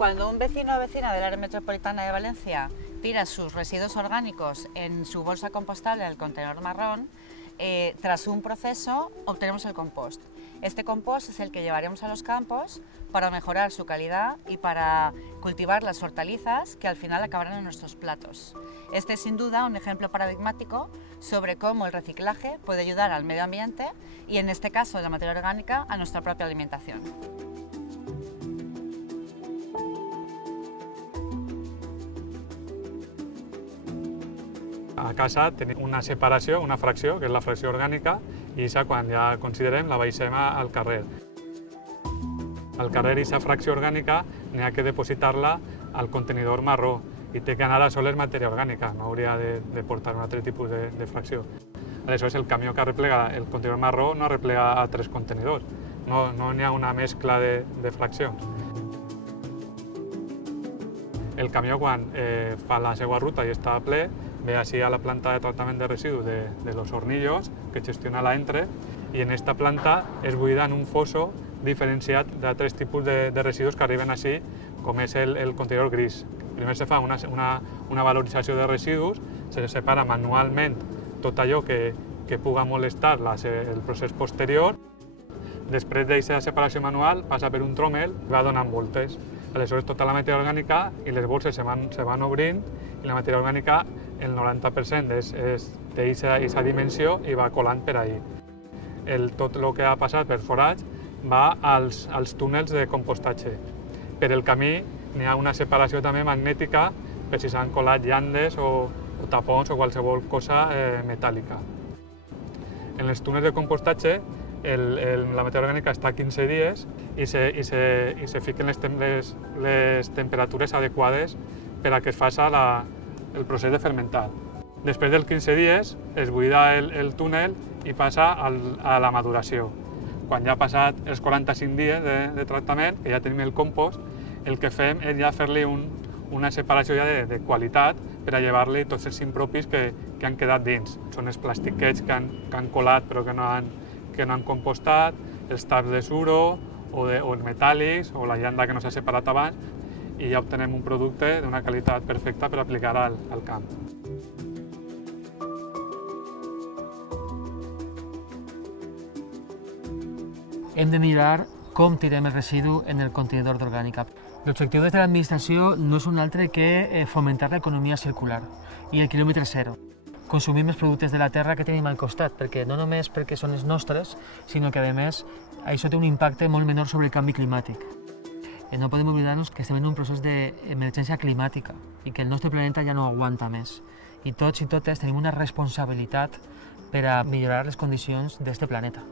Cuando un vecino o vecina del área metropolitana de Valencia tira sus residuos orgánicos en su bolsa compostable al contenedor marrón, tras un proceso obtenemos el compost. Este compost es el que llevaremos a los campos para mejorar su calidad y para cultivar las hortalizas que al final acabarán en nuestros platos. Este es sin duda un ejemplo paradigmático sobre cómo el reciclaje puede ayudar al medio ambiente y en este caso de la materia orgánica a nuestra propia alimentación. A casa tenim una separació, una fracció, que és la fracció orgànica, i això, quan ja considerem, la baixem al carrer. Al carrer, aquesta fracció orgànica, n'hi ha que depositar-la al contenidor marró i té que anar a soles matèria orgànica, no hauria de portar un altre tipus de fracció. Aleshores, el camió que arreplega el contenidor marró no arreplega a 3 contenidors, no n'hi ha una mescla de fraccions. El camió, quan fa la seva ruta i està ple, ve així a la planta de tractament de residus de Los Hornillos, que gestiona la Entre, i en aquesta planta es buida en un fosso diferenciat de 3 tipus de residus que arriben així, com és el contenidor gris. Primer se fa una valorització de residus, se separa manualment tot allò que puga molestar el procés posterior. Després d'aquesta separació manual passa per un tròmel i va donant voltes. Aleshores, tota la matèria orgànica i les bolses se van obrint i la matèria orgànica, el 90% té aquesta dimensió i va colant per ahí. Tot el que ha passat per forats va als túnels de compostatge. Per el camí n'hi ha una separació també magnètica per si s'han colat llandes o tapons o qualsevol cosa metàl·lica. En els túnels de compostatge la matèria orgànica està 15 dies i se fiquen les temperatures adequades per a que es faci el procés de fermentar. Després dels 15 dies es buida el túnel i passa a la maduració. Quan ja ha passat els 45 dies de tractament, que ja tenim el compost, el que fem és ja fer-li una separació ja de qualitat per a llevar-li tots els impropis que han quedat dins. Són els plastiquets que han colat però que no han compostat, els taps de suro o els metàl·lics o la llanda que no s'ha separat abans, i ja obtenem un producte d'una qualitat perfecta per aplicar al camp. Hem de mirar com tirem el residu en el contenidor d'orgànica. L'objectiu des de l'administració no és un altre que fomentar l'economia circular i el quilòmetre zero. Consumir més productes de la terra que tenim al costat, no només perquè són els nostres, sinó que, a més, això té un impacte molt menor sobre el canvi climàtic. No podem oblidar-nos que estem en un procés d'emergència climàtica i que el nostre planeta ja no aguanta més. I tots i totes tenim una responsabilitat per a millorar les condicions d'aquest planeta.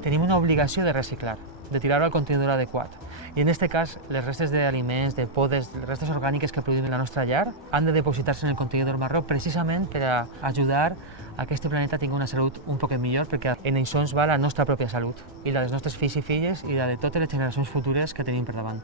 Tenim una obligació de reciclar, de tirar-ho al contenidor adequat. I en aquest cas, les restes d'aliments, de podes, les restes orgàniques que produïm en la nostra llar han de depositar-se en el contenidor marró precisament per a ajudar a que aquest planeta tingui una salut un poc millor, perquè en això ens va la nostra pròpia salut i la dels nostres fills i filles i la de totes les generacions futures que tenim per davant.